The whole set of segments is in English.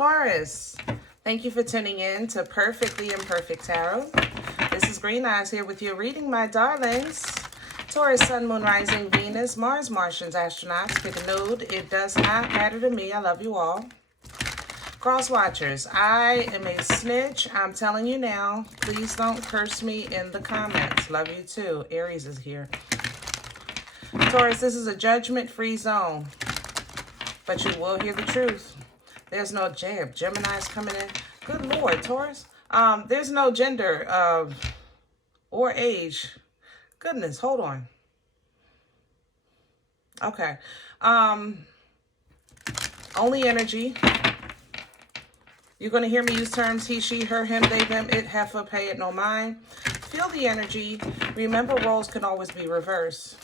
Taurus, thank you for tuning in to Perfectly Imperfect Tarot. This is Green Eyes here with your reading, my darlings. Taurus, Sun, Moon, Rising, Venus, Mars, Martians, astronauts, pick a node. It does not matter to me. I love you all. Cross watchers, I am a snitch. I'm telling you now. Please don't curse me in the comments. Love you too. Aries is here. Taurus, this is a judgment-free zone, but you will hear the truth. There's no jab. Gemini's coming in. Good Lord, Taurus. There's no gender or age. Goodness, hold on. Okay. Only energy. You're going to hear me use terms he, she, her, him, they, them, it, heifer, pay it, no mind. Feel the energy. Remember, roles can always be reversed.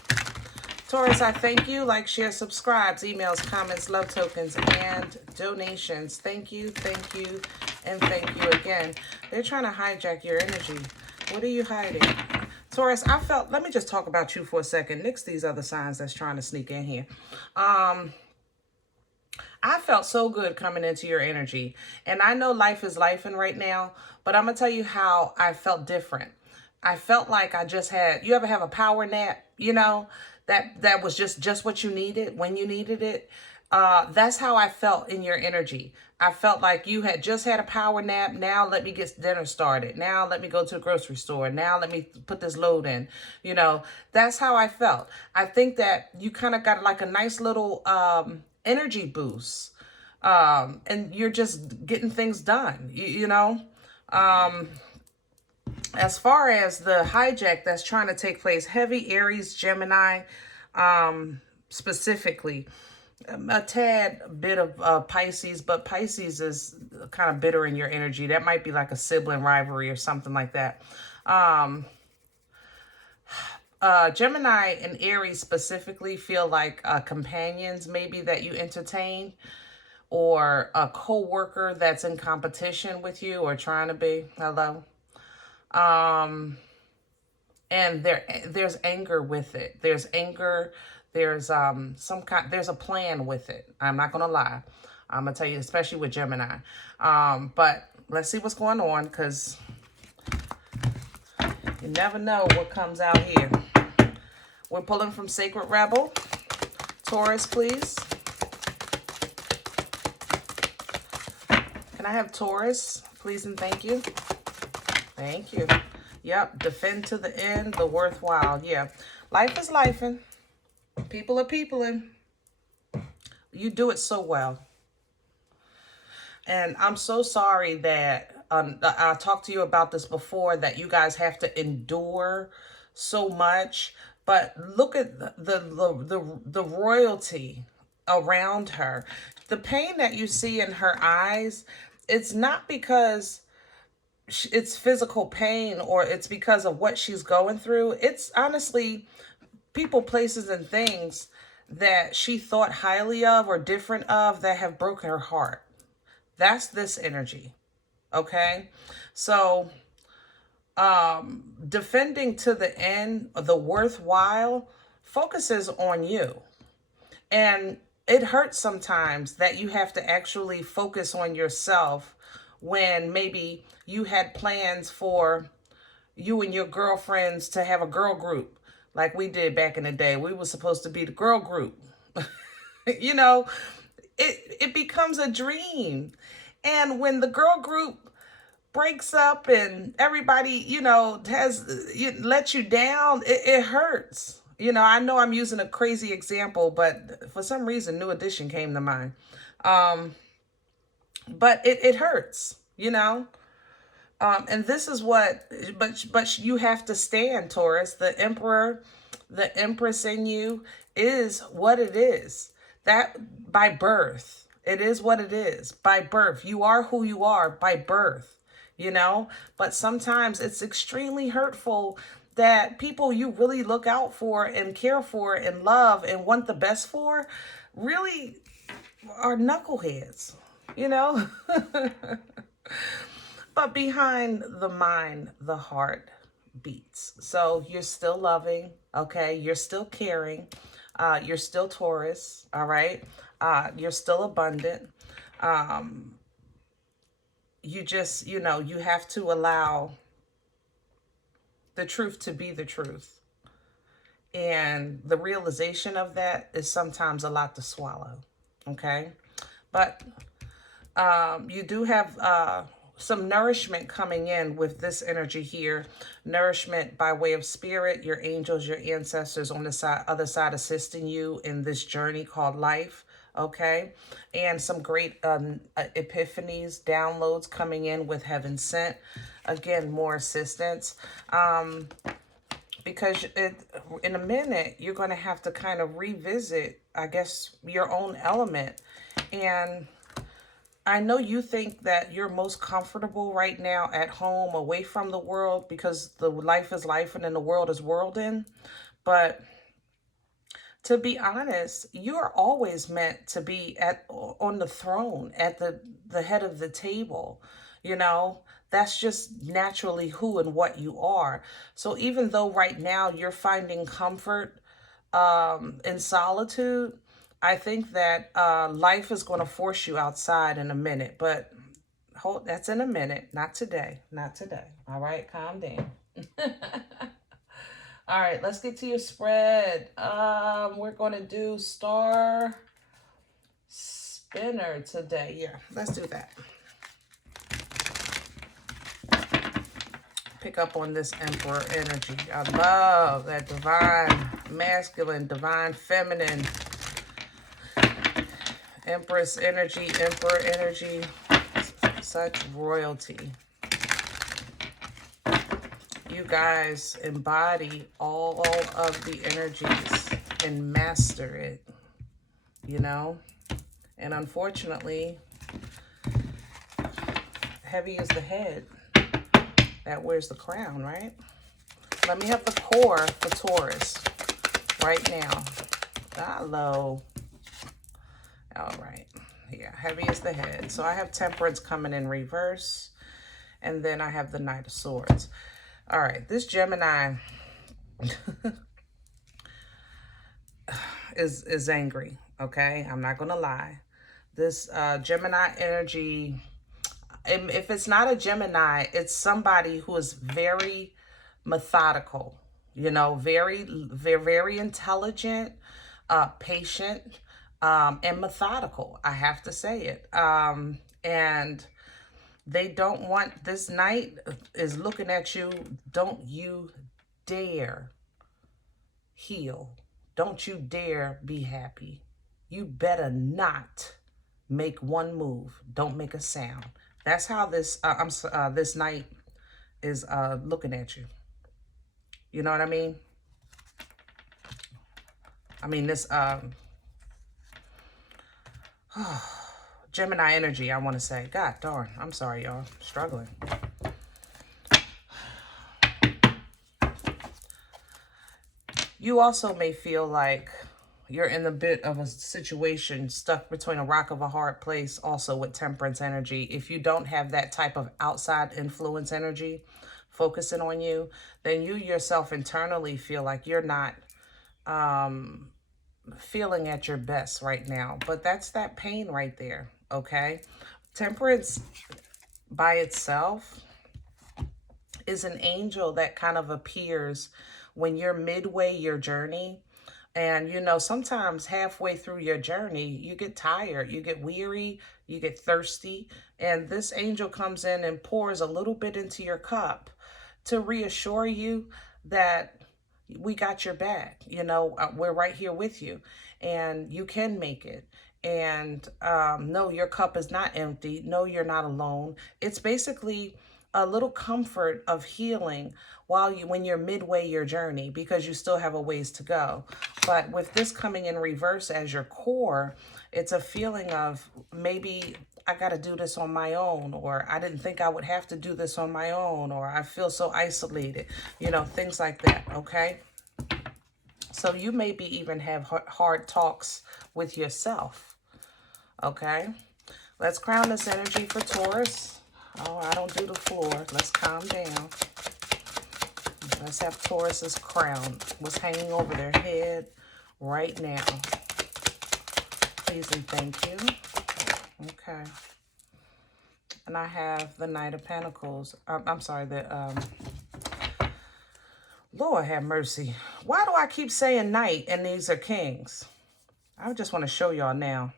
Taurus, I thank you. Like, share, subscribes, emails, comments, love tokens, and donations. Thank you, and thank you again. They're trying to hijack your energy. What are you hiding? Taurus, let me just talk about you for a second. Nix these other signs that's trying to sneak in here. I felt so good coming into your energy. And I know life is lifing right now, but I'm going to tell you how I felt different. I felt like I just had, you ever have a power nap, you know? That was just what you needed when you needed it. That's how I felt in your energy. I felt like you had just had a power nap. Now let me get dinner started. Now let me go to the grocery store. Now let me put this load in. You know, that's how I felt. I think that you kind of got like a nice little energy boost. And you're just getting things done, you know. As far as the hijack that's trying to take place, heavy Aries, Gemini, specifically, a tad bit of Pisces, but Pisces is kind of bitter in your energy. That might be like a sibling rivalry or something like that. Gemini and Aries specifically feel like companions maybe that you entertain, or a co-worker that's in competition with you or trying to be. Hello. And there's anger with it. There's anger. There's there's a plan with it. I'm not gonna lie. I'm gonna tell you, especially with Gemini. But let's see what's going on, because you never know what comes out here. We're pulling from Sacred Rebel. Taurus, please. Can I have Taurus, please and thank you? Thank you. Yep, defend to the end, the worthwhile. Yeah, life is lifing. People are peopling. You do it so well. And I'm so sorry that I talked to you about this before, that you guys have to endure so much. But look at the royalty around her. The pain that you see in her eyes, it's not because it's physical pain or it's because of what she's going through. It's honestly people, places, and things that she thought highly of or different of that have broken her heart. That's this energy. Okay? So, defending to the end, the worthwhile, focuses on you. And it hurts sometimes that you have to actually focus on yourself when maybe you had plans for you and your girlfriends to have a girl group like we did back in the day. We were supposed to be the girl group. You know, it becomes a dream. And when the girl group breaks up and everybody, you know, let you down, it hurts. You know, I know I'm using a crazy example, but for some reason, New Edition came to mind. But it hurts, you know. And this is what, but you have to stand, Taurus. The Emperor, the Empress in you is what it is. That by birth, it is what it is. By birth, you are who you are by birth, you know. But sometimes it's extremely hurtful that people you really look out for and care for and love and want the best for really are knuckleheads, you know. But behind the mind, the heart beats. So you're still loving, okay? You're still caring. You're still Taurus, all right? You're still abundant. you just, you know, you have to allow the truth to be the truth. And the realization of that is sometimes a lot to swallow. Okay. But you do have some nourishment coming in with this energy here. Nourishment by way of spirit, your angels, your ancestors on the other side assisting you in this journey called life. Okay. And some great epiphanies, downloads coming in with heaven sent. Again, more assistance. Because in a minute, you're going to have to kind of revisit, I guess, your own element. And I know you think that you're most comfortable right now at home, away from the world, because the life is life and then the world is worlding. But to be honest, you're always meant to be on the throne, at the head of the table. You know, that's just naturally who and what you are. So even though right now you're finding comfort in solitude, I think that life is going to force you outside in a minute. But that's in a minute, not today, not today. All right, calm down. All right, let's get to your spread. We're going to do Star Spinner today. Yeah, let's do that. Pick up on this Emperor energy. I love that divine masculine, divine feminine, Empress energy, Emperor energy. Such royalty. You guys embody all of the energies and master it, you know? And unfortunately, heavy is the head that wears the crown, right? Let me have the core for Taurus right now. Hello. All right. Yeah, heavy is the head. So I have Temperance coming in reverse. And then I have the Knight of Swords. All right, this Gemini is angry, okay? I'm not going to lie. This Gemini energy, if it's not a Gemini, it's somebody who is very methodical, you know, very intelligent, patient, and methodical. I have to say it. And they don't want, this Knight is looking at you. Don't you dare heal. Don't you dare be happy. You better not make one move. Don't make a sound. That's how this this Knight is looking at you. You know what I mean? I mean this Gemini energy, I want to say. God darn, I'm sorry, y'all. Struggling. You also may feel like you're in a bit of a situation stuck between a rock of a hard place, also with Temperance energy. If you don't have that type of outside influence energy focusing on you, then you yourself internally feel like you're not feeling at your best right now. But that's that pain right there. Okay, Temperance by itself is an angel that kind of appears when you're midway your journey. And, you know, sometimes halfway through your journey, you get tired, you get weary, you get thirsty. And this angel comes in and pours a little bit into your cup to reassure you that we got your back. You know, we're right here with you and you can make it. And no, your cup is not empty. No, you're not alone. It's basically a little comfort of healing when you're midway your journey, because you still have a ways to go. But with this coming in reverse as your core, it's a feeling of maybe I got to do this on my own, or I didn't think I would have to do this on my own, or I feel so isolated, you know, things like that. Okay. So you maybe even have hard talks with yourself. Okay, let's crown this energy for Taurus. Oh, I don't do the floor. Let's calm down. Let's have Taurus's crown. What's hanging over their head right now? Please and thank you. Okay. And I have the Knight of Pentacles. I'm sorry, Lord have mercy. Why do I keep saying Knight and these are Kings? I just want to show y'all now.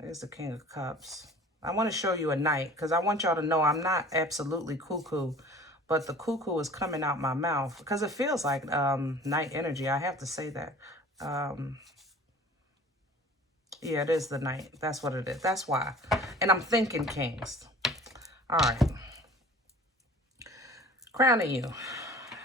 Here's the King of Cups. I want to show you a Knight because I want y'all to know I'm not absolutely cuckoo, but the cuckoo is coming out my mouth because it feels like Knight energy. I have to say that. Yeah, it is the Knight. That's what it is. That's why. And I'm thinking Kings. All right. Crowning you.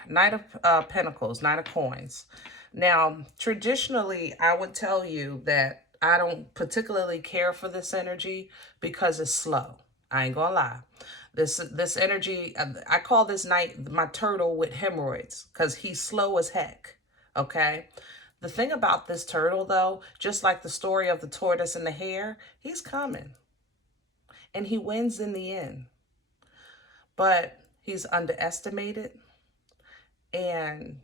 Knight of Pentacles, Knight of Coins. Now, traditionally, I would tell you that I don't particularly care for this energy because it's slow. I ain't gonna lie. This energy, I call this Knight my turtle with hemorrhoids because he's slow as heck, okay? The thing about this turtle, though, just like the story of the tortoise and the hare, he's coming. And he wins in the end. But he's underestimated. And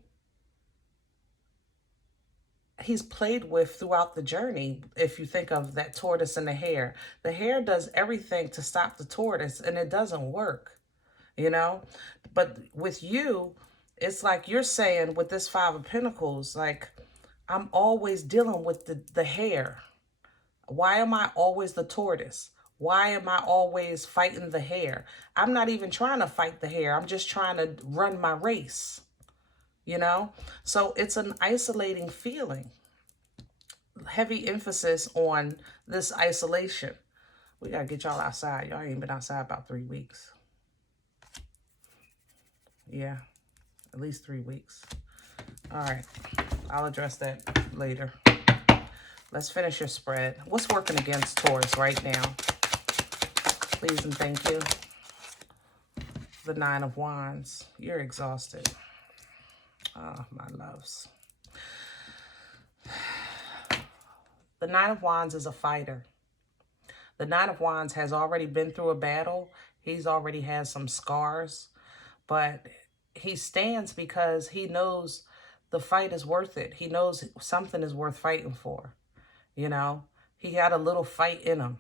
he's played with throughout the journey. If you think of that tortoise and the hare does everything to stop the tortoise and it doesn't work, you know? But with you, it's like you're saying with this Five of Pentacles, like, I'm always dealing with the hare. Why am I always the tortoise? Why am I always fighting the hare? I'm not even trying to fight the hare. I'm just trying to run my race. You know, so it's an isolating feeling. Heavy emphasis on this isolation. We got to get y'all outside. Y'all ain't been outside about 3 weeks. Yeah, at least 3 weeks. All right, I'll address that later. Let's finish your spread. What's working against Taurus right now? Please and thank you. The Nine of Wands. You're exhausted. Oh, my loves. The Nine of Wands is a fighter. The Nine of Wands has already been through a battle. He's already had some scars. But he stands because he knows the fight is worth it. He knows something is worth fighting for. You know, he had a little fight in him.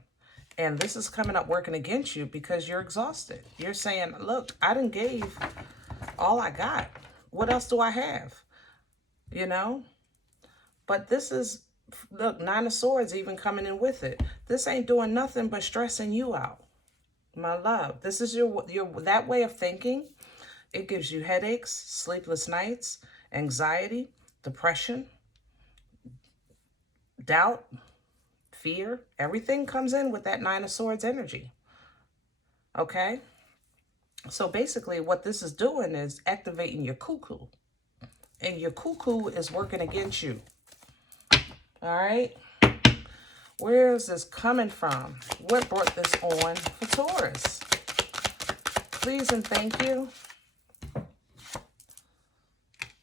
And this is coming up working against you because you're exhausted. You're saying, look, I done gave all I got. What else do I have? You know? But this is, look, Nine of Swords even coming in with it. This ain't doing nothing but stressing you out. My love, this is your that way of thinking. It gives you headaches, sleepless nights, anxiety, depression, doubt, fear. Everything comes in with that Nine of Swords energy. Okay? So basically what this is doing is activating your cuckoo. And your cuckoo is working against you. All right? Where is this coming from? What brought this on for Taurus? Please and thank you.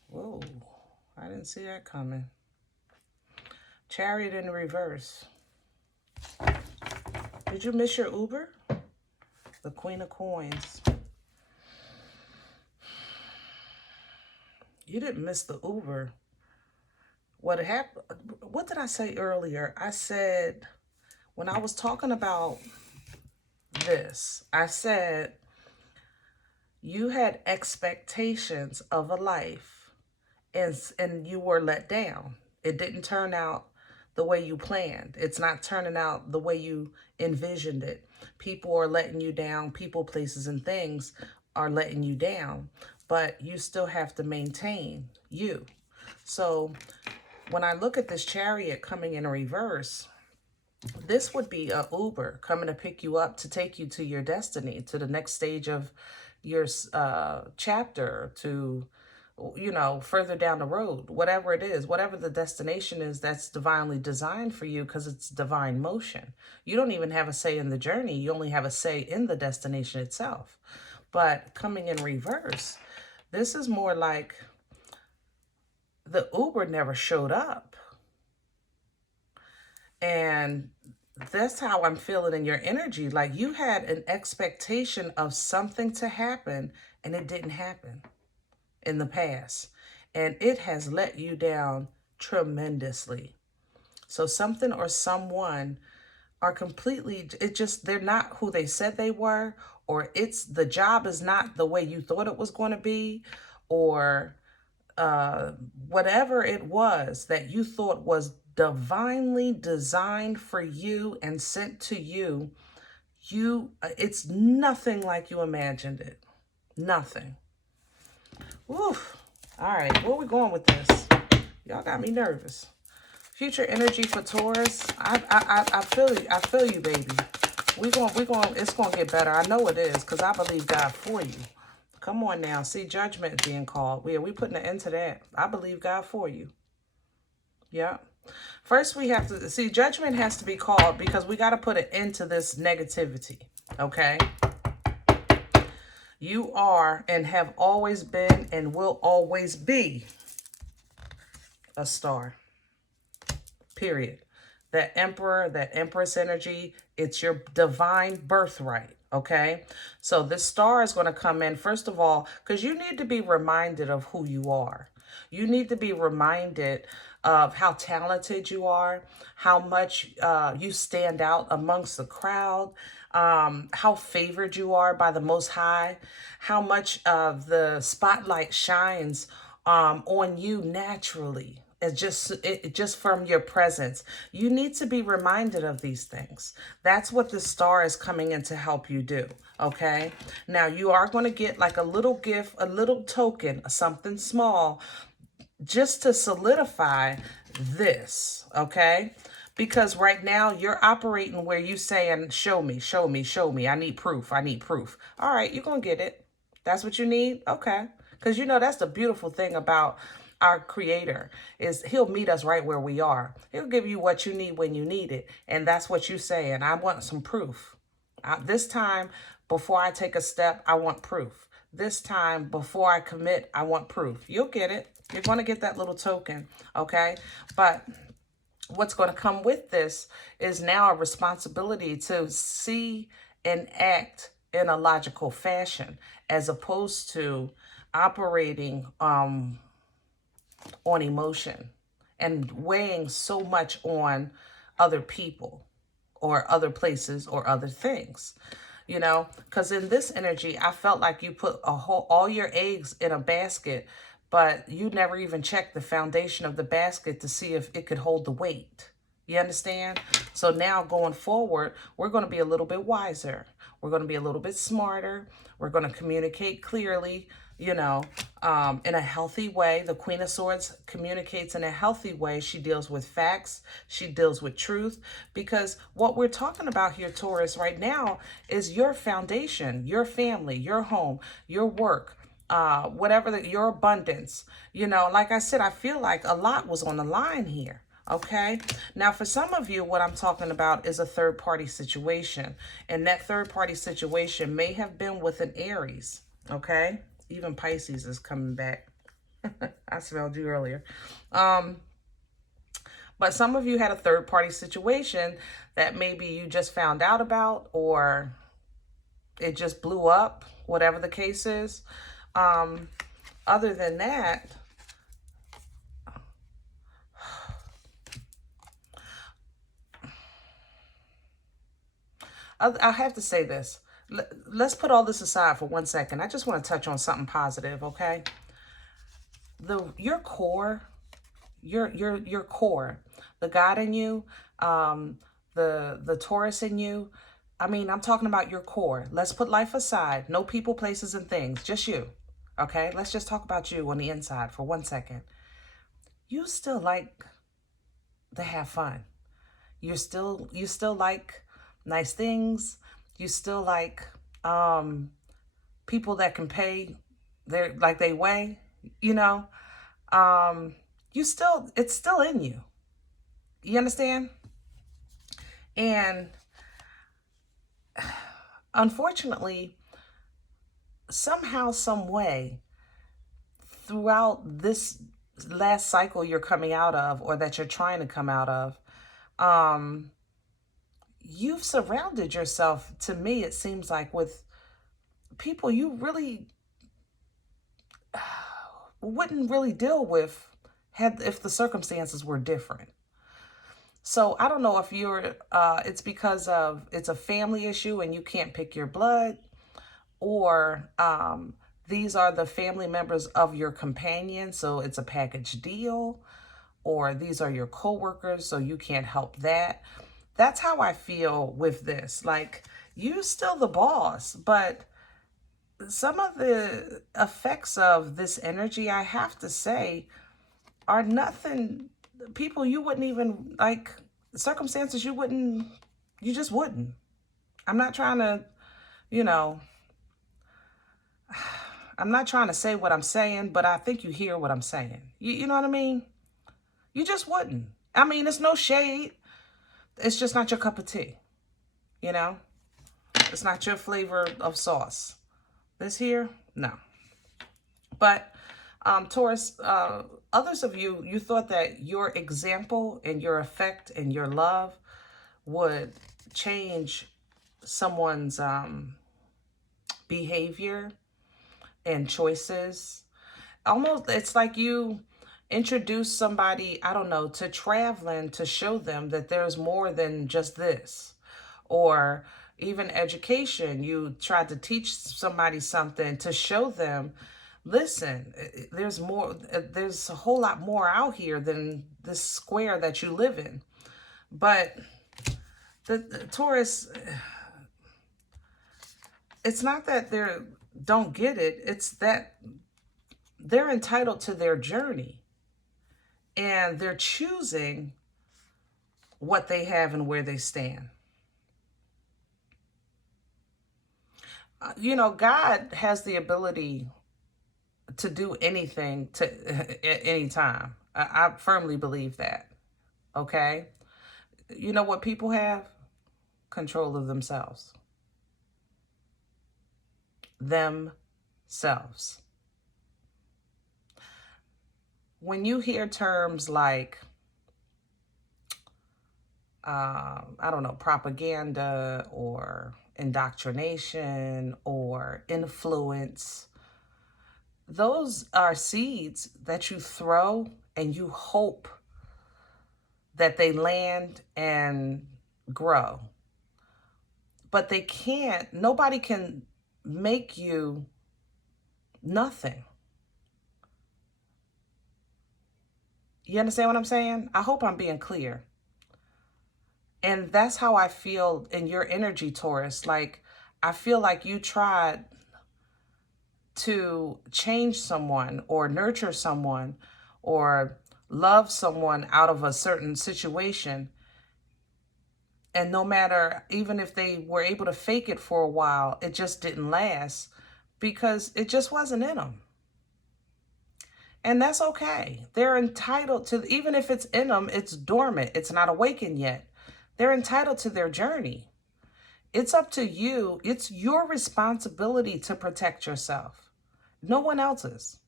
Whoa, I didn't see that coming. Chariot in reverse. Did you miss your Uber? The Queen of Coins. You didn't miss the Uber. What happened? What did I say earlier? I said, when I was talking about this, I said, you had expectations of a life and you were let down. It didn't turn out the way you planned. It's not turning out the way you envisioned it. People are letting you down. People, places, and things are letting you down. But you still have to maintain you. So when I look at this Chariot coming in reverse, this would be a Uber coming to pick you up to take you to your destiny, to the next stage of your chapter, to, you know, further down the road, whatever it is, whatever the destination is that's divinely designed for you, because it's divine motion. You don't even have a say in the journey. You only have a say in the destination itself. But coming in reverse, this is more like the Uber never showed up. And that's how I'm feeling in your energy. Like you had an expectation of something to happen and it didn't happen in the past. And it has let you down tremendously. So something or someone are completely, they're not who they said they were, or the job is not the way you thought it was going to be, or whatever it was that you thought was divinely designed for you and sent to you, it's nothing like you imagined it. Nothing. Oof. All right, where we going with this? Y'all got me nervous. Future energy for Taurus. I feel you. I feel you, baby. It's gonna get better. I know it is, because I believe God for you. Come on now. See, judgment being called. We putting an end to that. I believe God for you. Yeah. First, we have to see, judgment has to be called because we got to put an end to this negativity. Okay. You are and have always been and will always be a star. Period. That emperor, that empress energy, it's your divine birthright. Okay. So this star is going to come in, first of all, because you need to be reminded of who you are. You need to be reminded of how talented you are, how much you stand out amongst the crowd, how favored you are by the Most High, how much of the spotlight shines on you naturally. It's just from your presence. You need to be reminded of these things. That's what the star is coming in to help you do. Okay. Now you are going to get like a little gift, a little token, something small, just to solidify this. Okay. Because right now you're operating where you saying, show me, show me, show me. I need proof. I need proof. All right. You're going to get it. That's what you need. Okay. Because you know, that's the beautiful thing about our Creator, is he'll meet us right where we are. He'll give you what you need when you need it. And that's what you say. And I want some proof. This time, before I take a step, I want proof. This time, before I commit, I want proof. You'll get it. You're going to get that little token. Okay. But what's going to come with this is now a responsibility to see and act in a logical fashion, as opposed to operating on emotion and weighing so much on other people or other places or other things, you know, because in this energy, I felt like you put all your eggs in a basket, but you never even checked the foundation of the basket to see if it could hold the weight. You understand? So now going forward, we're going to be a little bit wiser. We're going to be a little bit smarter. We're going to communicate clearly, you know, in a healthy way. The Queen of Swords communicates in a healthy way. She deals with facts. She deals with truth. Because what we're talking about here, Taurus, right now is your foundation, your family, your home, your work, whatever, your abundance. You know, like I said, I feel like a lot was on the line here. Okay. Now, for some of you, what I'm talking about is a third-party situation. And that third-party situation may have been with an Aries. Okay. Even Pisces is coming back. I smelled you earlier. But some of you had a third-party situation that maybe you just found out about, or it just blew up, whatever the case is. Other than that, I have to say this. Let's put all this aside for 1 second. I just want to touch on something positive, okay? Your core, your core, the God in you, the Taurus in you. I mean, I'm talking about your core. Let's put life aside. No people, places, and things. Just you. Okay? Let's just talk about you on the inside for 1 second. You still like to have fun. You still like nice things. You still like people that can pay they weigh, you know. It's still in you. You understand? And unfortunately, somehow, some way, throughout this last cycle you're coming out of, or that you're trying to come out of, you've surrounded yourself, to me, it seems like, with people you really wouldn't really deal with if the circumstances were different. So I don't know if you're, it's because of, it's a family issue and you can't pick your blood, or these are the family members of your companion, so it's a package deal, or these are your coworkers, so you can't help that. That's how I feel with this. Like, you're still the boss, but some of the effects of this energy, I have to say, are nothing, people you wouldn't even, like, circumstances you just wouldn't. I'm not trying to, you know, I'm not trying to say what I'm saying, but I think you hear what I'm saying. You know what I mean? You just wouldn't. I mean, it's no shade. It's just not your cup of tea, you know? It's not your flavor of sauce. This here, no. But Taurus, others of you, you thought that your example and your effect and your love would change someone's behavior and choices. Almost, it's like you introduce somebody, I don't know, to traveling to show them that there's more than just this. Or even education, you tried to teach somebody something to show them, listen, there's more, there's a whole lot more out here than this square that you live in. But the Taurus, it's not that they don't get it, it's that they're entitled to their journey. And they're choosing what they have and where they stand. You know, God has the ability to do anything at any time. I firmly believe that. Okay? You know what people have? Control of themselves. Themselves. When you hear terms like, I don't know, propaganda or indoctrination or influence, those are seeds that you throw and you hope that they land and grow. But they can't, nobody can make you nothing. You understand what I'm saying? I hope I'm being clear. And that's how I feel in your energy, Taurus. Like, I feel like you tried to change someone or nurture someone or love someone out of a certain situation. And no matter, even if they were able to fake it for a while, it just didn't last because it just wasn't in them. And that's okay. They're entitled to, even if it's in them, it's dormant. It's not awakened yet. They're entitled to their journey. It's up to you. It's your responsibility to protect yourself. No one else's.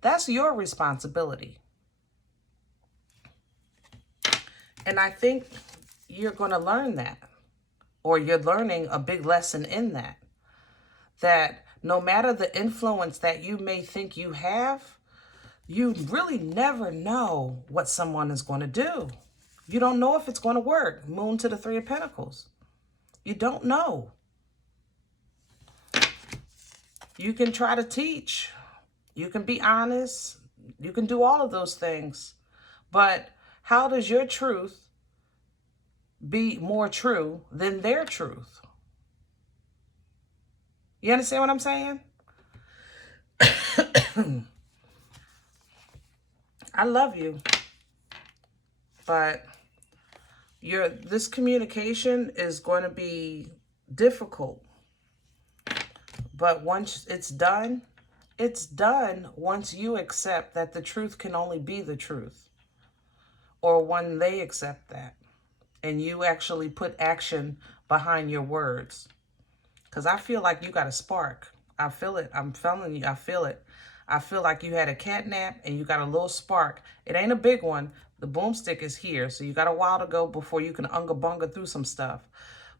That's your responsibility. And I think you're going to learn that, or you're learning a big lesson in that, that no matter the influence that you may think you have, you really never know what someone is going to do. You don't know if it's going to work. Moon to the Three of Pentacles. You don't know. You can try to teach. You can be honest. You can do all of those things. But how does your truth be more true than their truth? You understand what I'm saying? I love you. But this communication is going to be difficult. But once it's done once you accept that the truth can only be the truth. Or when they accept that. And you actually put action behind your words. Because I feel like you got a spark. I feel it. I'm telling you, I feel it. I feel like you had a catnap and you got a little spark. It ain't a big one. The boomstick is here. So you got a while to go before you can unga-bunga through some stuff.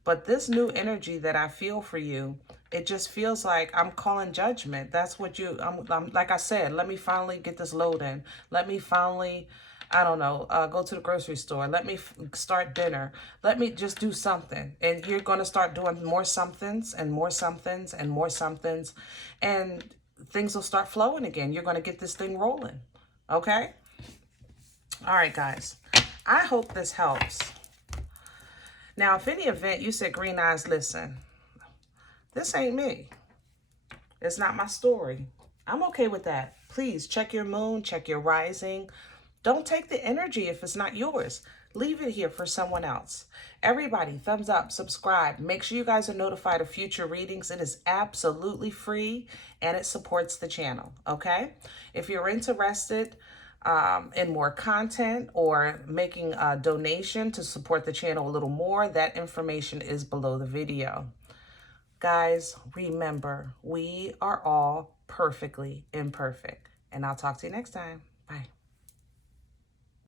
But this new energy that I feel for you, it just feels like I'm calling judgment. That's what I'm like I said, let me finally get this load in. Let me finally I don't know, go to the grocery store. Let me start dinner. Let me just do something. And you're going to start doing more somethings and more somethings and more somethings. And things will start flowing again. You're going to get this thing rolling. Okay? All right, guys. I hope this helps. Now, if any event you said, Green Eyes, listen, this ain't me. It's not my story. I'm okay with that. Please check your moon, check your rising. Don't take the energy if it's not yours. Leave it here for someone else. Everybody, thumbs up, subscribe. Make sure you guys are notified of future readings. It is absolutely free and it supports the channel, okay? If you're interested in more content or making a donation to support the channel a little more, that information is below the video. Guys, remember, we are all perfectly imperfect. And I'll talk to you next time.